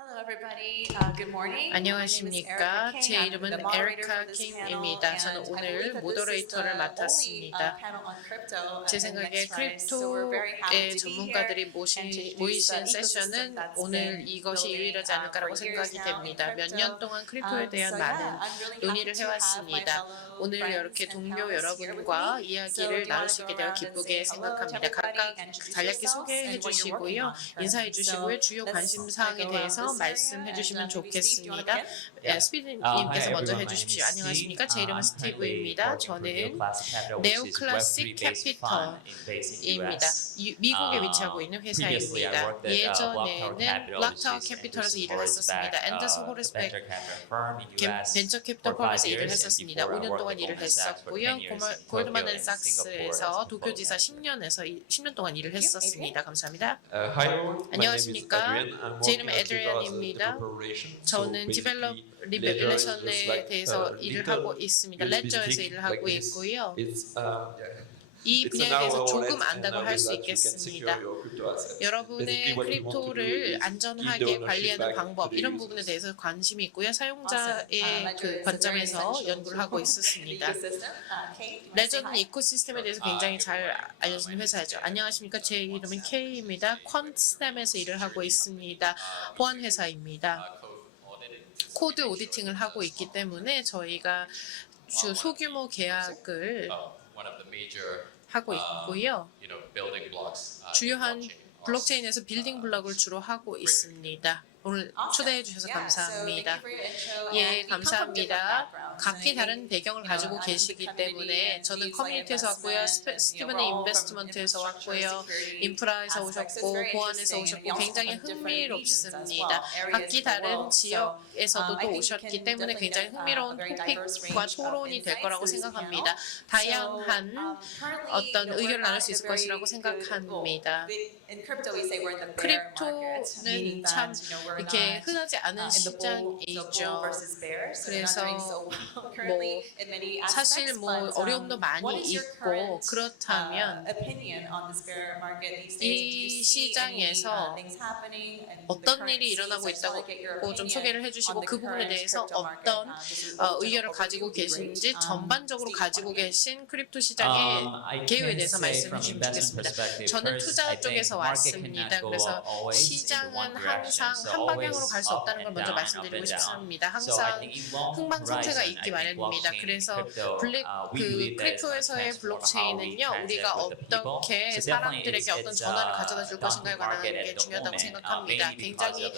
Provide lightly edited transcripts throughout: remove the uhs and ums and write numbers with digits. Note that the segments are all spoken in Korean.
Hello, everybody. Good morning. 안녕하십니까. 제 이름은 에리카 킴입니다. 저는 오늘 모더레이터를 맡았습니다. 제 생각에 크립토의 전문가들이 모이신 세션은 오늘 이것이 유일하지 않을까라고 생각이 됩니다. 몇 년 동안 크립토에 대한 많은 논의를 해왔습니다. 오늘 이렇게 동료 여러분과 이야기를 나눌 수 있게 되어 기쁘게 생각합니다. 각각 간략히 소개해 주시고요. 인사해 주시고요. 주요 관심 사항에 대해서 말씀해 주시면 좋겠습니다. 스피드님께서 먼저 해주십시오. 안녕하십니까? 제 이름은 스티브입니다. 저는 네오클래식 캐피털입니다. 미국에 위치하고 있는 회사입니다. 예전에는 블락타워 캐피털에서 일을 했었습니다. 앤더슨 호르스백 벤처 캐피털 펌에서 일을 했었습니다. 5년 동안 일을 했었고요. 골드만앤삭스에서 도쿄지사 10년 동안 일을 했었습니다. 감사합니다. 안녕하십니까? 제 이름은 에드리안입니다. 저는 디벨롭 리벨레이션에 대해서 일을 하고 있습니다. 레저에서 일을 하고 있고요. 이 분야에 대해서 조금 안다고 할 수 있겠습니다. 여러분의 크립토를 안전하게 관리하는 방법 이런 부분에 대해서 관심이 있고요. 사용자의 그 관점에서 연구를 하고 있습니다. 레저는 이코시스템에 대해서 굉장히 잘 알려진 회사죠. 안녕하십니까? 제 이름은 K입니다. 퀀스템에서 일을 하고 있습니다. 보안 회사입니다. 코드 오디팅을 하고 있기 때문에 저희가 소규모 계약을 하고 있고요. 주요한 블록체인에서 빌딩 블록을 주로 하고 있습니다. 오늘 초대해 주셔서 감사합니다. 예, 감사합니다. 각기 다른 배경을 가지고 계시기 때문에 저는 커뮤니티에서 왔고요. 스티븐의 인베스트먼트에서 왔고요. 인프라에서 오셨고 보안에서 오셨고 굉장히 흥미롭습니다. 각기 다른 지역에서도 또 오셨기 때문에 굉장히 흥미로운 토픽과 토론이 될 거라고 생각합니다. 다양한 어떤 의견을 나눌 수 있을 것이라고 생각합니다. 크립토는 참 이렇게 흔하지 않은 시장이죠. 그래서 뭐 사실 뭐 어려움도 많이 있고 그렇다면 이 시장에서 어떤 일이 일어나고 있다고 좀 소개를 해주시고 그 부분에 대해서 어떤 의견을 가지고 계신지 전반적으로 가지고 계신 크립토 시장의 개요에 대해서 말씀해 주시면 좋겠습니다. 저는 투자 쪽에서 왔습니다. 그래서 시장은 항상 한 방향으로 갈 수 없다는 걸 먼저 말씀드리고 싶습니다. 항상 흥망 상태가 있기 마련입니다. 그래서 크립토에서의 블록체인은요, 우리가 어떻게 사람들에게 어떤 전환을 가져다 줄 것인가에 관한 게 중요하다고 생각합니다. 굉장히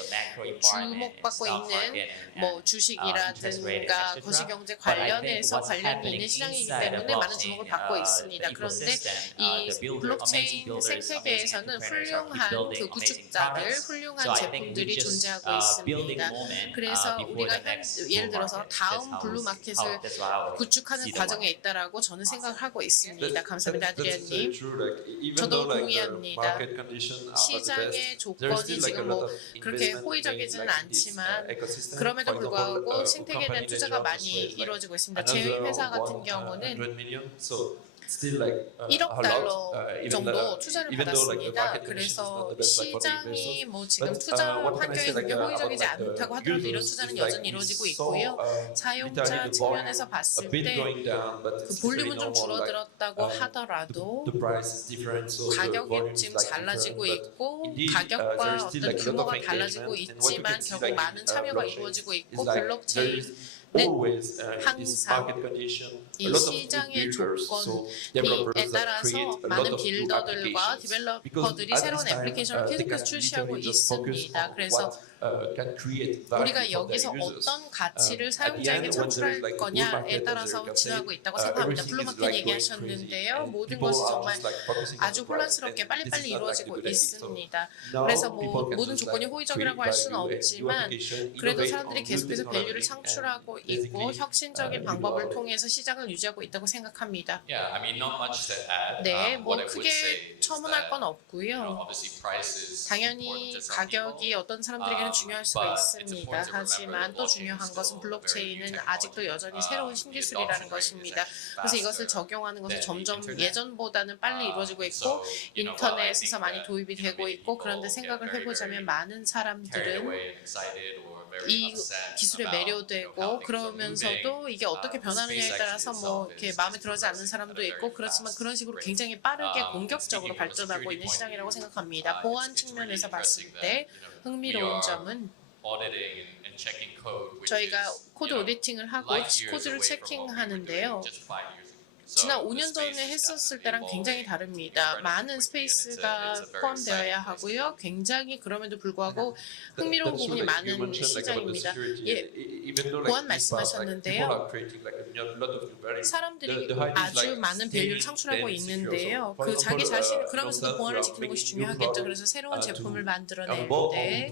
주목받고 있는 뭐 주식이라든가 거시경제 관련해서 관련이 있는 시장이기 때문에 많은 주목을 받고 있습니다. 그런데 이 블록체인 생태계에서는 훌륭한 그 구축자들, 훌륭한 제품들이 존재하고 있습니다. 그래서 우리가 예를 들어서 다음 블루마켓을 구축하는 과정에 있다라고 저는 생각을 하고 있습니다. 감사합니다, 아드리안님. 저도 동의합니다. 시장의 조건이 지금 뭐 그렇게 호의적이지는 않지만 그럼에도 불구하고 생태계에 대한 투자가 많이 이루어지고 있습니다. 제 회사 같은 경우는 1억 달러 정도 투자를 받았습니다. 그래서 시장이 뭐 지금 투자 환경이 그렇게 호의적이지 않다고 하더라도 이런 투자는 여전히 이루어지고 있고요. 사용자 측면에서 봤을 때 그 볼륨은 좀 줄어들었다고 하더라도 가격이 지금 달라지고 있고 가격과 어떤 규모가 달라지고 있지만 결국 많은 참여가 이루어지고 있고 블록체인 항상 이 시장의 조건에 따라서 많은 빌더들과 디벨로퍼들이 새로운 애플리케이션을 계속해서 출시하고 있습니다. 그래서 우리가 여기서 어떤 가치를 사용자에게 창출할 거냐에 따라서 진화하고 있다고 생각합니다. 블루마켓 얘기하셨는데요. 모든 것이 정말 아주 혼란스럽게 빨리빨리 이루어지고 있습니다. 그래서 뭐 모든 조건이 호의적이라고 할 수는 없지만 그래도 사람들이 계속해서 밸류를 창출하고 있고 혁신적인 방법을 통해서 시장을 유지하고 있다고 생각합니다. 네, 뭐 크게 첨언할 건 없고요. 당연히 가격이 어떤 사람들에게는 보면 중요할 수가 있습니다. 하지만 또 중요한 것은 블록체인은 아직도 여전히 새로운 신기술이라는 것입니다. 그래서 이것을 적용하는 것은 점점 예전보다는 빨리 이루어지고 있고 인터넷에서 많이 도입이 되고 있고 그런데 생각을 해보자면 많은 사람들은 이 기술에 매료되고 그러면서도 이게 어떻게 변하느냐에 따라서 뭐 이렇게 마음에 들어하지 않는 사람도 있고 그렇지만 그런 식으로 굉장히 빠르게 공격적으로 발전하고 있는 시장이라고 생각합니다. 보안 측면에서 봤을 때 흥미로운 점은 저희가 코드 오디팅을 하고 코드를 체킹하는데요. 지난 5년 전에 했었을 때랑 굉장히 다릅니다. 많은 스페이스가 포함되어야 하고요. 굉장히 그럼에도 불구하고 흥미로운 부분이 많은 시장입니다. 예, 보안 말씀하셨는데요. 사람들이 아주 많은 밸류를 창출하고 있는데요. 그 자기 자신 그러면서도 보안을 지키는 것이 중요하겠죠. 그래서 새로운 제품을 만들어낼 때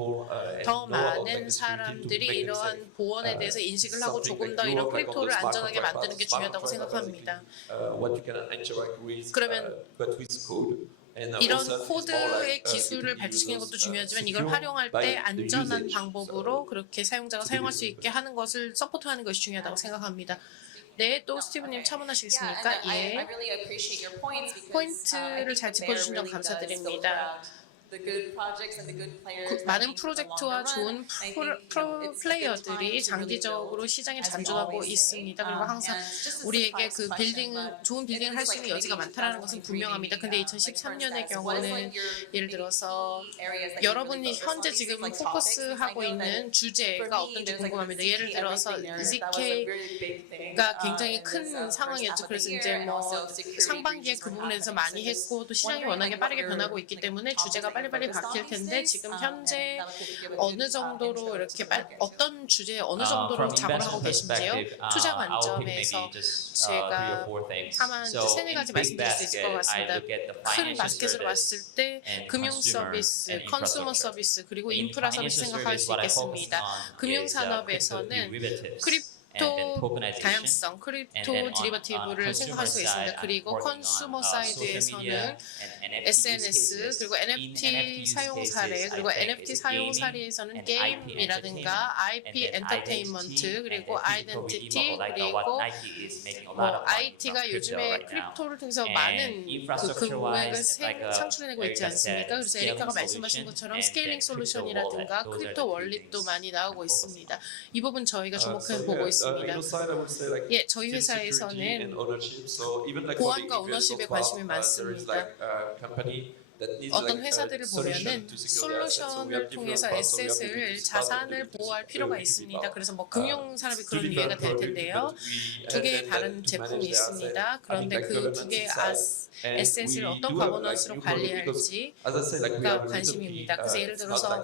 더 많은 사람들이 이러한 보안에 대해서 인식을 하고 조금 더 이런 크립토를 안전하게 만드는 게 중요하다고 생각합니다. 그러면 이런 코드의 기술을 발전시키는 것도 중요하지만 이걸 활용할 때 안전한 방법으로 그렇게 사용자가 사용할 수 있게 하는 것을 서포트하는 것이 중요하다고 생각합니다. 네, 또 스티브님 첨언하시겠습니까? 예. 포인트를 잘 짚어주신 점 감사드립니다. 많은 프로젝트와 좋은 플레이어들이 장기적으로 시장에 잔존하고 있습니다. 그리고 항상 우리에게 그 좋은 빌딩을 할 수 있는 여지가 많다는 것은 분명합니다. 근데 2013년의 경우는 예를 들어서 여러분이 현재 지금 포커스하고 있는 주제가 어떤지 궁금합니다. 예를 들어서 ZK가 굉장히 큰 상황이었죠. 그래서 이제 뭐 상반기에 그 부분에 대해서 많이 했고 또 시장이 워낙에 빠르게 변하고 있기 때문에 주제가 빨리빨리 바뀔 텐데 지금 현재 어느 정도로 이렇게 어떤 주제에 어느 정도로 작업을 하고 계신지요? 투자 관점에서 제가 아마 세네 가지 말씀드릴 수 있을 것 같습니다. 큰 바스켓으로 봤을 때 금융 서비스, 컨슈머 서비스 그리고 인프라 서비스 생각할 수 있겠습니다. 금융 산업에서는 크립토 다양성, 크립토 디리버티브를 생각할 수 있습니다. 그리고 컨슈머 사이드에서는 SNS 그리고 NFT 사용 사례 그리고 NFT 사용 사례에서는 게임이라든가 IP 엔터테인먼트 그리고 아이덴티티 그리고 뭐 IT가 요즘에 크립토를 통해서 많은 그 금액을 창출해내고 있지 않습니까? 그래서 에리카가 말씀하신 것처럼 스케일링 솔루션이라든가 크립토 월릿도 많이 나오고 있습니다. 이 부분 저희가 주목해 보고 있습니다. 예, 저희 회사에서는 보안과 오너십에 관심이 많습니다. 어떤 회사들을 보면은 솔루션을 통해서 에셋을 자산을 보호할 필요가 있습니다. 그래서 뭐 금융 산업이 그런 이해가 될 텐데요. 두 개의 다른 제품이 있습니다. 그런데 그 두 개의 에셋을 어떤 가버넌스로 관리할지가 관심입니다. 그래서 예를 들어서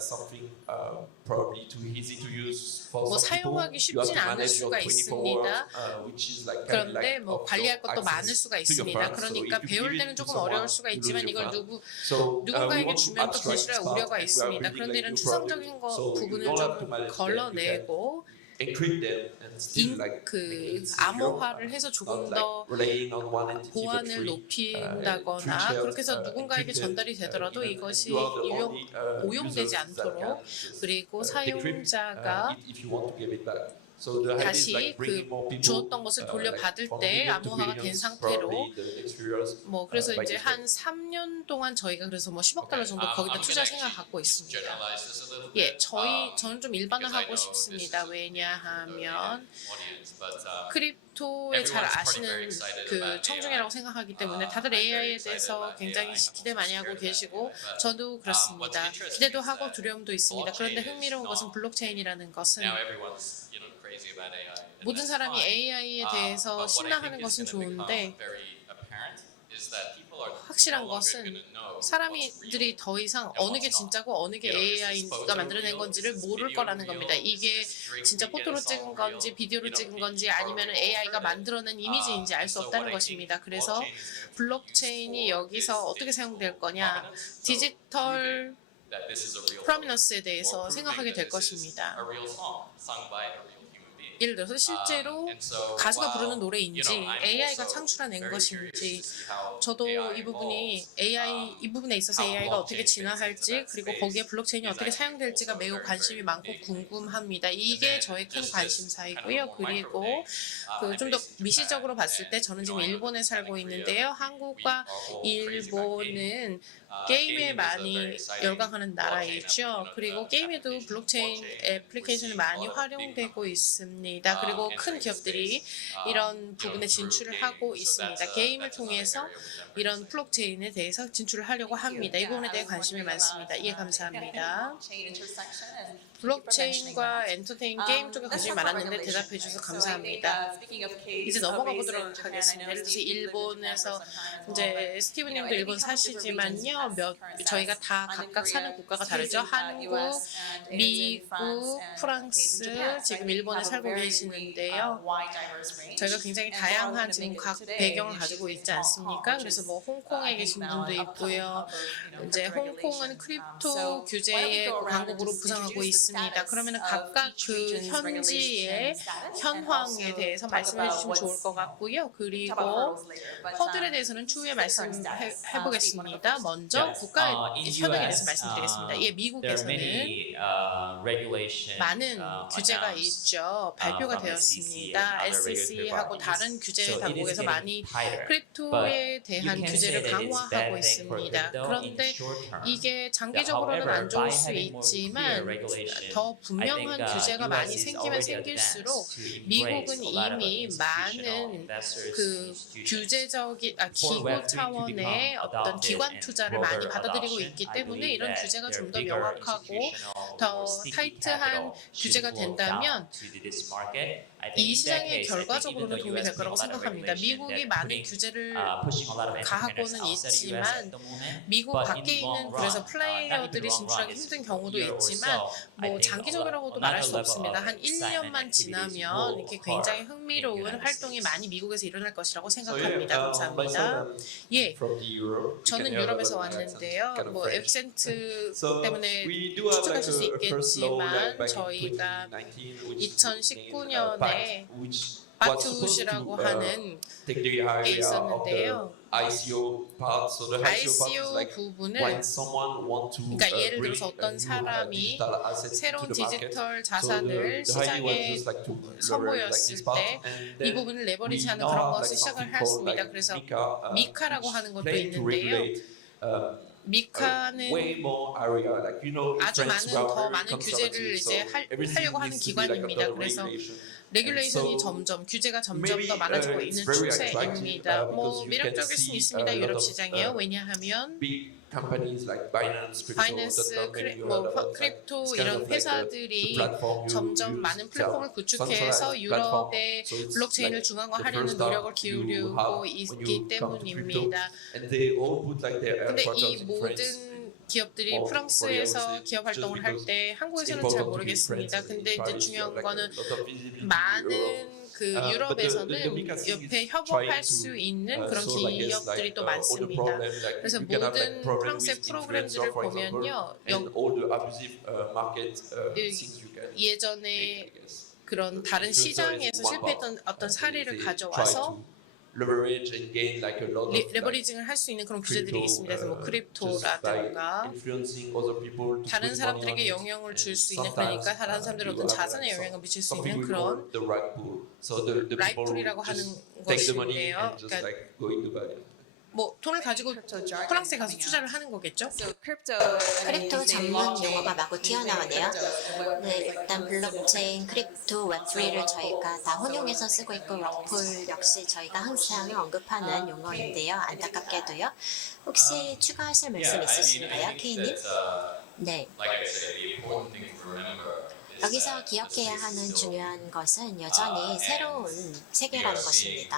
뭐 사용하기 쉽진 않을 수가 있습니다. 그런데 뭐 관리할 것도 많을 수가 있습니다. 그러니까 배울 때는 조금 어려울 수가 있지만 이걸 누군가에게 주면 또 괜시할 우려가 있습니다. 그런데 이런 추상적인 부분을 좀 걸러내고 암호화를 해서 조금 더 보안을 높인다거나 그렇게 해서 누군가에게 전달이 되더라도 이것이 오용되지 않도록 그리고 사용자가 다시 그 주었던 것을 돌려받을 때 암호화가 된 상태로 뭐 그래서 이제 한 3년 동안 저희가 그래서 뭐 10억 달러 정도 거기다 투자 생각 갖고 있습니다. 예, 저는 좀 일반화하고 싶습니다. 왜냐하면 크립토에 잘 아시는 그 청중이라고 생각하기 때문에 다들 AI에 대해서 굉장히 기대 많이 하고 계시고 저도 그렇습니다. 기대도 하고 두려움도 있습니다. 그런데 흥미로운 것은 블록체인이라는 것은 모든 사람이 AI에 대해서 신나하는 것은 좋은데 확실한 것은 사람들이 더 이상 어느 게 진짜고 어느 게 AI가 만들어낸 건지를 모를 거라는 겁니다. 이게 진짜 포토로 찍은 건지 비디오로 찍은 건지 아니면 AI가 만들어낸 이미지인지 알 수 없다는 것입니다. 그래서 블록체인이 여기서 어떻게 사용될 거냐 디지털 프로미넌스에 대해서 생각하게 될 것입니다. 예를 들어서 실제로 가수가 부르는 노래인지 AI가 창출해낸 것인지 저도 이 부분이 이 부분에 있어서 AI가 어떻게 진화할지 그리고 거기에 블록체인이 어떻게 사용될지가 매우 관심이 많고 궁금합니다. 이게 저의 큰 관심사이고요. 그리고 좀 더 미시적으로 봤을 때 저는 지금 일본에 살고 있는데요. 한국과 일본은 게임에 많이 열광하는 나라이죠. 그리고 게임에도 블록체인 애플리케이션이 많이 활용되고 있습니다. 그리고 큰 기업들이 이런 부분에 진출을 하고 있습니다. 게임을 통해서 이런 블록체인에 대해서 진출을 하려고 합니다. 이 부분에 대해 관심이 많습니다. 이해 감사합니다. 블록체인과 엔터테인 게임 쪽에 관심이 많았는데 대답해 주셔서 감사합니다. 이제 넘어가 보도록 하겠습니다. 예를 들어서 일본에서 이제 스티브님도 일본 사시지만요, 저희가 다 각각 사는 국가가 다르죠. 한국, 미국, 프랑스, 지금 일본에 살고 계시는데요. 저희가 굉장히 다양한 지금 각 배경을 가지고 있지 않습니까? 그래서 뭐 홍콩에 계신 분도 있고요. 이제 홍콩은 크립토 규제의 광국으로 부상하고 있습니다. 그러면 각각 그 현지의 현황에 대해서 말씀해 주시면 좋을 것 같고요. 그리고 허들에 대해서는 추후에 말씀해 보겠습니다. 먼저 국가 현황에 대해서 말씀드리겠습니다. 미국에서는 많은 규제가 있죠. 발표가 되었습니다. SEC하고 다른 규제 당국에서 많이 크립토에 대한 규제를 강화하고 있습니다. 그런데 이게 장기적으로는 안 좋을 수 있지만 더 분명한 규제가 많이 생기면 생길수록 미국은 이미 많은 그 규제적인 기구 차원의 어떤 기관 투자를 많이 받아들이고 있기 때문에 이런 규제가 좀 더 명확하고 더 타이트한 규제가 된다면 이 시장에 결과적으로는 도움이 될 거라고 생각합니다. 미국이 많은 규제를 가하고는 있지만 미국 밖에 있는 그래서 플레이어들이 진출하기 힘든 경우도 있지만 뭐 장기적이라고도 말할 수 없습니다. 한 1년만 지나면 이렇게 굉장히 흥미로운 활동이 많이 미국에서 일어날 것이라고 생각합니다. 감사합니다. 저는 유럽에서 왔는데요. 뭐 액센트 때문에 추측하실 수 있겠지만 저희가 2019년에 바투시라고 하는 게 있었는데요. ICO 부분은 그러니까 예를 들어서 어떤 사람이 새로운 디지털 자산을 시장에 선보였을 때 이 부분을 레버리지하는 그런 것을 시작을 했습니다. 그래서 미카라고 하는 것도 있는데요. 미카는 아주 더 많은 규제를 이제 하려고 하는 기관입니다. 그래서 레귤레이션이 규제가 점점 더 많아지고 있는 추세입니다. 뭐 매력적일 수 있습니다. 유럽 시장이요. 왜냐하면 바이낸스, 크립토 이런 회사들이 점점 많은 플랫폼을 구축해서 유럽의 블록체인을 중앙화하려는 노력을 기울이고 있기 때문입니다. 근데 이 모든 기업들이 프랑스에서 기업 활동을 할 때 한국에서는 잘 모르겠습니다. 근데 이제 중요한 거는 많은 그 유럽에서는 옆에 협업할 수 있는 그런 기업들이 또 많습니다. 그래서 모든 프랑스의 프로그램들을 보면요, 예전에 그런 다른 시장에서 실패했던 어떤 사례를 가져와서 레버리징을 할 수 있는 그런 규제들이 있습니다. 그래서 뭐 크립토라든가 다른 사람들에게 영향을 줄 수 있는, 그러니까 다른 사람들의 어떤 자산에 영향을 미칠 수 있는 그런 라이풀이라고 하는 것인데요. 그러니까 뭐 돈을 가지고 프랑스에 가서 투자를 하는 거겠죠? 크립토 전문 용어가 마구 튀어나오네요. 네, 일단 블록체인, 크립토, 웹3를 저희가 다 혼용해서 쓰고 있고 럭풀 역시 저희가 항상 언급하는 용어인데요. 안타깝게도요. 혹시 추가하실 말씀 있으신가요, 케이님? 네. 여기서 기억해야 하는 중요한 것은 여전히 새로운 세계라는 것입니다.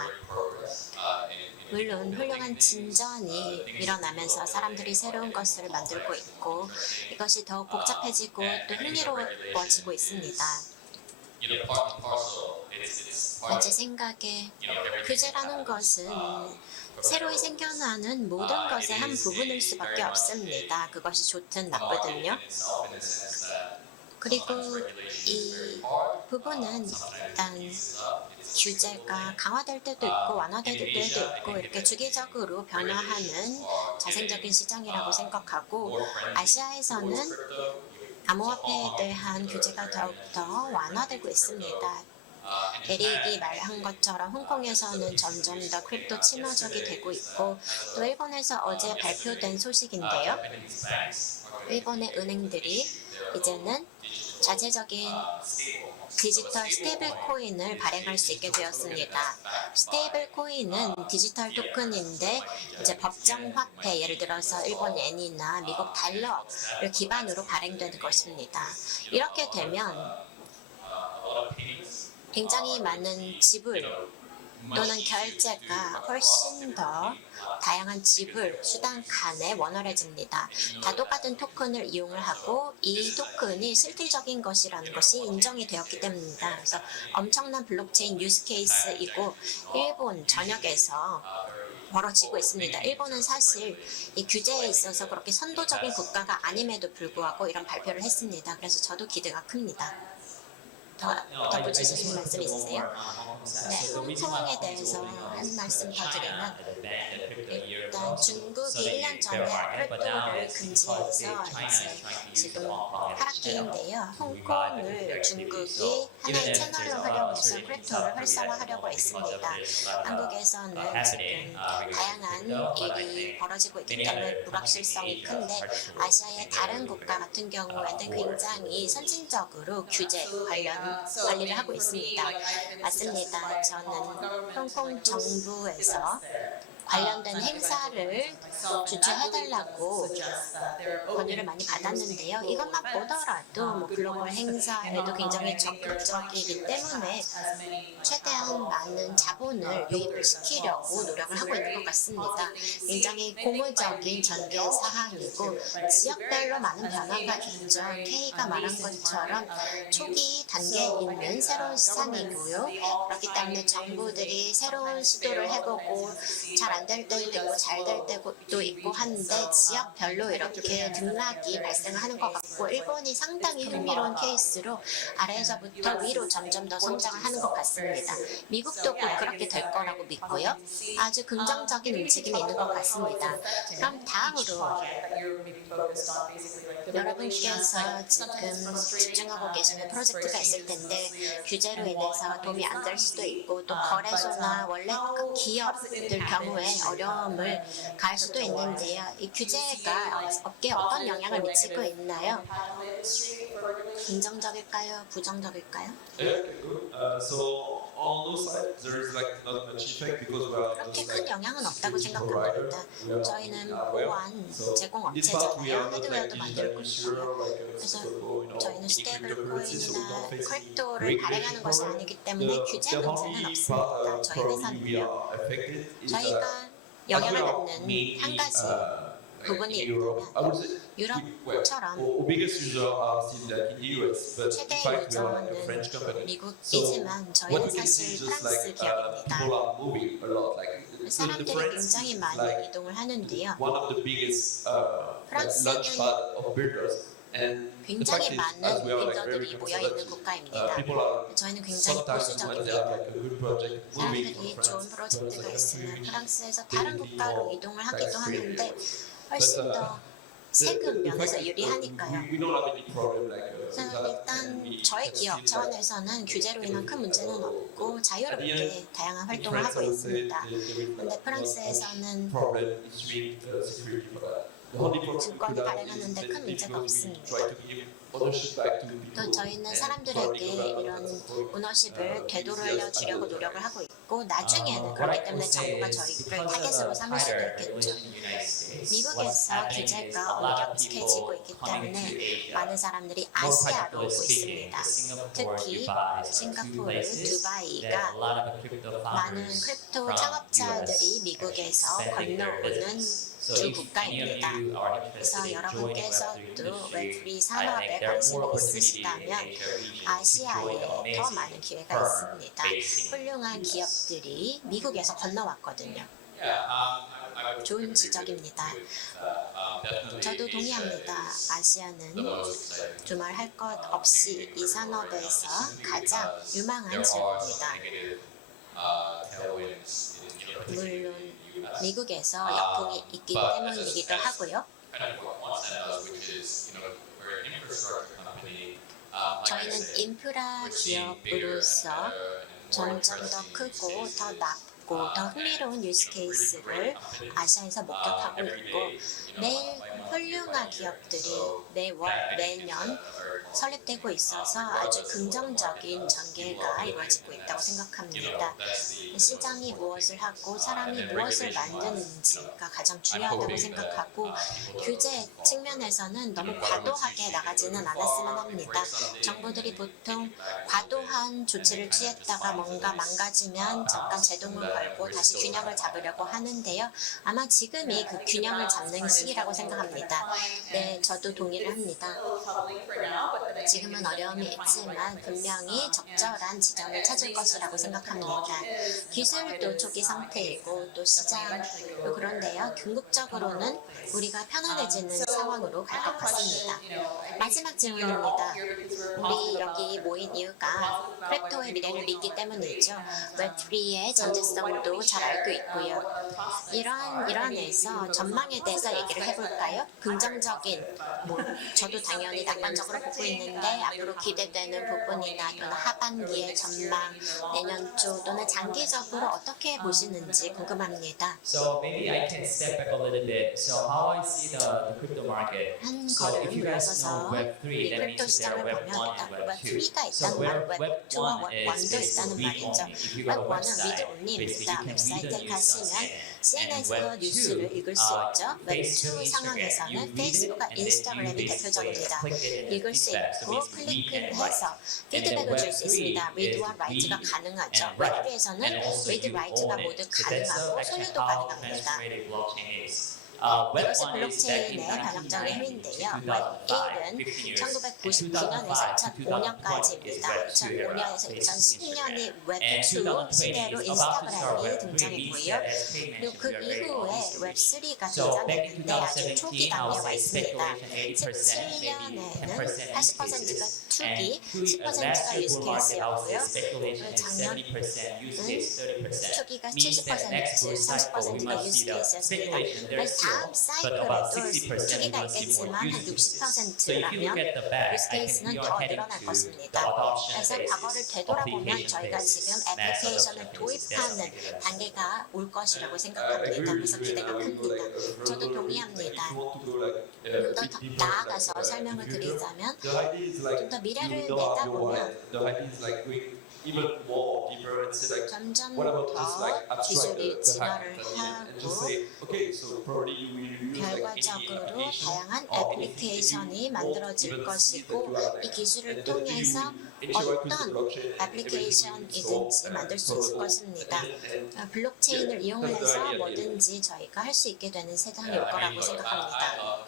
물론 훌륭한 진전이 일어나면서 사람들이 새로운 것을 만들고 있고 이것이 더욱 복잡해지고 또 흥미로워지고 있습니다. 제 생각에 규제라는 것은 새로이 생겨나는 모든 것의 한 부분일 수밖에 없습니다. 그것이 좋든 나쁘든요. 그리고 이 부분은 일단 규제가 강화될 때도 있고 완화될 때도 있고 이렇게 주기적으로 변화하는 자생적인 시장이라고 생각하고 아시아에서는 암호화폐에 대한 규제가 더욱더 완화되고 있습니다. 에릭이 말한 것처럼 홍콩에서는 점점 더 크립토 친화적이 되고 있고 또 일본에서 어제 발표된 소식인데요. 일본의 은행들이 이제는 자체적인 디지털 스테이블 코인을 발행할 수 있게 되었습니다. 스테이블 코인은 디지털 토큰인데 이제 법정 화폐, 예를 들어서 일본 엔이나 미국 달러를 기반으로 발행되는 것입니다. 이렇게 되면 굉장히 많은 지불 또는 결제가 훨씬 더 다양한 지불 수단 간에 원활해집니다. 다 똑같은 토큰을 이용을 하고 이 토큰이 실질적인 것이라는 것이 인정이 되었기 때문입니다. 그래서 엄청난 블록체인 유스 케이스이고 일본 전역에서 벌어지고 있습니다. 일본은 사실 이 규제에 있어서 그렇게 선도적인 국가가 아님에도 불구하고 이런 발표를 했습니다. 그래서 저도 기대가 큽니다. 더 덧붙이실 말씀 있으세요? 네, 홍콩에 대해서 한 말씀 더 드리면 일단 중국이 1년 전에 크립토를 금지해서 이제 지금 하락기인데요. 홍콩을 중국이 하나의 채널로 활용해서 크립토를 활성화하려고 했습니다. 한국에서는 지금 다양한 일이 벌어지고 있기 때문에 불확실성이 큰데 아시아의 다른 국가 같은 경우에는 굉장히 선진적으로 규제 관리를 하고 있습니다. 맞습니다. 저는 홍콩 정부에서 관련된 행사를 주최해달라고 건의를 많이 받았는데요. 이것만 보더라도 뭐 글로벌 행사에도 굉장히 적극적이기 때문에 최대한 많은 자본을 유입을 시키려고 노력을 하고 있는 것 같습니다. 굉장히 고무적인 전개 사항이고 지역별로 많은 변화가 있죠. K가 말한 것처럼 초기 단계에 있는 새로운 시장이고요. 그렇기 때문에 정부들이 새로운 시도를 해보고 잘 안 될 때도 있고 잘 될 때도 있고 하는데 지역별로 이렇게 등락이 발생하는 것 같고 일본이 상당히 흥미로운 케이스로 아래에서부터 위로 점점 더 성장을 하는 것 같습니다. 미국도 꼭 그렇게 될 거라고 믿고요. 아주 긍정적인 움직임이 있는 것 같습니다. 그럼 다음으로 여러분께서 지금 집중하고 계시는 프로젝트가 있을 텐데 규제로 인해서 도움이 안 될 수도 있고 또 거래소나 원래 기업들 경우에 어려움을 가할 수도 있는데요. 이 규제가 업계에 어떤 영향을 미치고 있나요? 긍정적일까요? 부정적일까요? 그렇게 큰 영향은 없다고 생각합니다. 저희는 보안 제공업체잖아요. 하드웨어도 만들고 있고요. 그래서 저희는 스테이블 코인이나 크립토를 발행하는 것이 아니기 때문에 규제 문제는 없습니다. 저희 회사는요. 저희가 영향을 받는 한 가지 부분이 있다면 유럽처럼 최대 유저는 미국이지만 저희는 사실 프랑스 기업입니다. 사람들이 굉장히 많이 이동을 하는데요. 프랑스는 굉장히 많은 빌더들이 모여있는 국가입니다. 저희는 굉장히 보수적입니다. 사람들이 좋은 프로젝트가 있으면 프랑스에서 다른 국가로 이동을 하기도 하는데 훨씬 더 세금 면에서 유리하니까요. 그래서 일단 저희 기업 차원에서는 규제로 인한 큰 문제는 없고 자유롭게 다양한 활동을 하고 있습니다. 그런데 프랑스에서는 증권을 발행하는데 큰 문제가 없습니다. 또 저희는 사람들에게 이런 오너십을 되돌려 주려고 노력을 하고 있고 나중에는 그렇기 때문에 정부가 저희를 타겟으로 삼을 수도 있겠죠. 미국에서 규제가 엄격해지고 있기 때문에 많은 사람들이 아시아로 오고 있습니다. 특히 싱가포르, 두바이가 많은 크립토 창업자들이 미국에서 건너오는 두 국가입니다. 그래서 여러분께서도 웹3 산업에 관심이 있으시다면 아시아에 더 많은 기회가 있습니다. 훌륭한 기업들이 미국에서 건너왔거든요. 좋은 지적입니다. 저도 동의합니다. 아시아는 두말할 것 없이 이 산업에서 가장 유망한 지역입니다. 물론 미국에서 역풍이 있기 때문이기도 하고요. 저희는 인프라 기업으로서 점점 더 크고 더 낮고 더 흥미로운 유스 케이스를 아시아에서 목격하고 있고 매일 훌륭한 기업들이 매년 설립되고 있어서 아주 긍정적인 전개가 이루어지고 있다고 생각합니다. 시장이 무엇을 하고 사람이 무엇을 만드는지가 가장 중요하다고 생각하고 규제 측면에서는 너무 과도하게 나가지는 않았으면 합니다. 정부들이 보통 과도한 조치를 취했다가 뭔가 망가지면 잠깐 제동을 걸고 다시 균형을 잡으려고 하는데요. 아마 지금이 그 균형을 잡는 시기라고 생각합니다. 네, 저도 동의를 합니다. 지금은 어려움이 있지만 분명히 적절한 지점을 찾을 것이라고 생각합니다. 기술도 초기 상태이고 또 시장도 그런데요. 궁극적으로는 우리가 편안해지는 상황으로 갈 것 같습니다. 마지막 질문입니다. 우리 여기 모인 이유가 크립토의 미래를 믿기 때문이죠. 웹3의 전제성도 잘 알고 있고요. 이러한에서 전망에 대해서 얘기를 해볼까요? 긍정적인, 저도 당연히 낙관적으로 보고 있는데 앞으로 기대되는 부분이나 또는 하반기의 전망, 내년 초 또는 장기적으로 어떻게 보시는지 궁금합니다. So maybe I can step back a little bit. So how I see the crypto market. 한 So if 걸음 you guys know 물러서서 Web3, 이 that 크립토 means there 시장을 are Web 1 보면 and Web 2. 웹3가 So 있다는 말, Web 웹2와 1 is 웹1도 있다는 basically read 말이죠. only. If you go to a 웹1은 website, 리드 온리입니다. basically you can read 웹사이트에 the news 가시면 and CNN에서 Web 뉴스를 2, 읽을 수 있죠. 웹2 Facebook, 상황에서는 Instagram, you read it 페이스북과 and then you 인스타그램이 basically 대표적입니다. click it and 읽을 수 feedback. So 있고 basically read 클릭을 and 해서 write. 피드백을 줄 수 And then 있습니다. Web3 리드와 is 라이트가 read 가능하죠. and write. 웹3에서는 And also 리드, you 라이트가 own 모두 it. So that's 가능하고 actually 소유도 how 가능합니다. transformative blockchain is. 이것이 Web 1 is back in 블록체인의 발전적인 힘인데요. 1990 웹1은 1999년에서 2005년까지입니다. 2005년에서 2010년이 웹2 시대로 인스타그램이 등장했고요. 그리고 그 이후에 웹3가 등장했는데 아주 초기 단계에 와 있습니다. 17년에는 80%가 투기, 10%가 유스케이스였고요. 작년은 투기가 70%, 30%가 유스케이스였습니다. 다음 사이클에도 투기가 있겠지만 한 60%라면 유스케이스는 더 늘어날 것입니다. 그래서 과거를 되돌아보면 저희가 지금 애플리케이션을 도입하는 단계가 올 것이라고 생각합니다. 그래서 기대가 큽니다. 저도 동의합니다. 좀 더 나아가서 설명을 드리자면 좀 더 미래를 내다보면 점점 더 기술이 진화를 하고 결과적으로 다양한 애플리케이션이 만들어질 것이고 이 기술을 통해서 어떤 애플리케이션이든지 만들 수 있을 것입니다. 블록체인을 이용해서 뭐든지 저희가 할 수 있게 되는 세상이 올 거라고 생각합니다.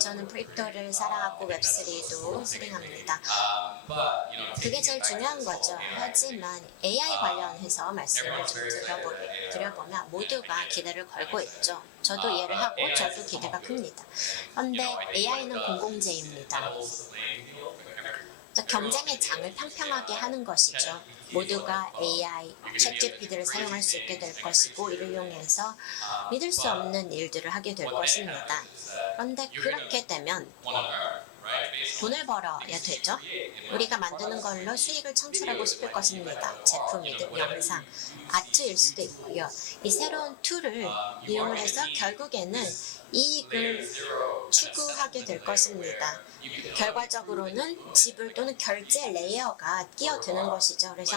저는 크립토를 사랑하고 웹3도 수행합니다. 그게 제일 중요한 거죠. 하지만 AI 관련해서 말씀을 좀 드려보면 모두가 기대를 걸고 있죠. 저도 이해를 하고 저도 기대가 큽니다. 그런데 AI는 공공재입니다. 경쟁의 장을 평평하게 하는 것이죠. 모두가 AI, 챗GPT를 사용할 수 있게 될 것이고 이를 이용해서 믿을 수 없는 일들을 하게 될 것입니다. 그런데 그렇게 되면 돈을 벌어야 되죠. 우리가 만드는 걸로 수익을 창출하고 싶을 것입니다. 제품이든 영상, 아트일 수도 있고요. 이 새로운 툴을 이용해서 결국에는 이익을 추구하게 될 것입니다. 결과적으로는 지불 또는 결제 레이어가 끼어드는 것이죠. 그래서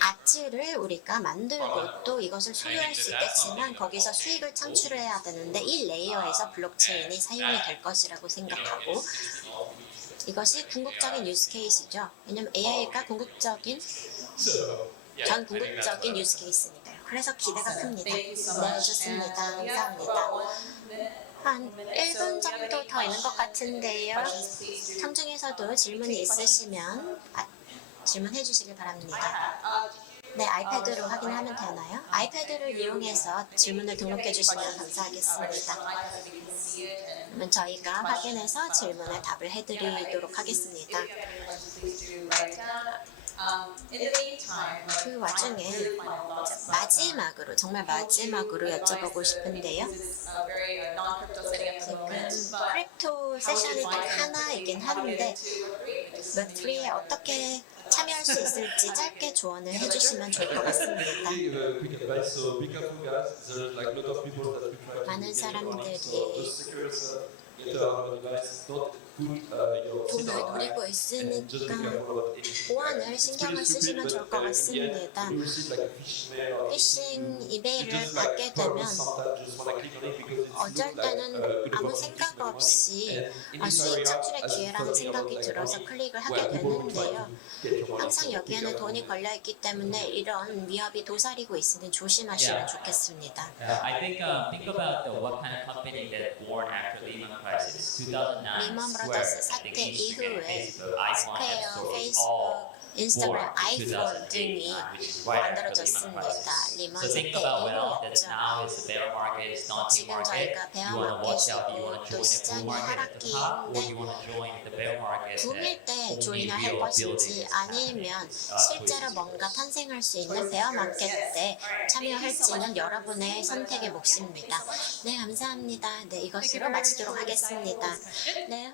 아트를 우리가 만들고 또 이것을 소유할 수 있겠지만 거기서 수익을 창출해야 되는데 이 레이어에서 블록체인이 사용이 될 것이라고 생각하고 이것이 궁극적인 유스 케이스죠. 왜냐하면 AI가 전 궁극적인 유스 케이스니까요. 그래서 기대가 큽니다. 네, 좋습니다. 감사합니다. 한 1분 정도 더 있는 것 같은데요. 청중에서도 질문이 있으시면 질문해 주시길 바랍니다. 네, 아이패드로 확인하면 되나요? 아이패드를 이용해서 질문을 등록해 주시면 감사하겠습니다. 그러면 저희가 확인해서 질문에 답을 해드리도록 하겠습니다. 그 와중에 마지막으로 정말 마지막으로 여쭤보고 싶은데요. 지금 크립토 세션이 딱 하나이긴 한데 웹3에 어떻게 참여할 수 있을지 짧게 조언을 해주시면 좋을 것 같습니다. 많은 사람들이 돈을 노리고 있으니까 보안을 신경을 쓰시면 좋을 것 같습니다. 피싱 이메일을 받게 되면 어쩔 때는 아무 생각 없이 수익 창출의 기회라는 생각이 들어서 클릭을 하게 되는데요. 항상 여기에는 돈이 걸려있기 때문에 이런 위협이 도사리고 있으니 조심하시면 좋겠습니다. I think about what kind of company that born after Lehman crisis, 2009. 리먼 브라더스 사태 이후에 스퀘어, 페이스북, 인스타그램, 아이폰 등이 만들어졌습니다. 리먼 사태 이후였죠. 지금 저희가 베어마켓이고 또 시장이 하락기인데 붐일 때 조인을 할 것인지 아니면 실제로 뭔가 탄생할 수 있는 베어마켓 때 참여할지는 여러분의 선택의 몫입니다. 네, 감사합니다. 네, 이것으로 마치도록 하겠습니다. 네,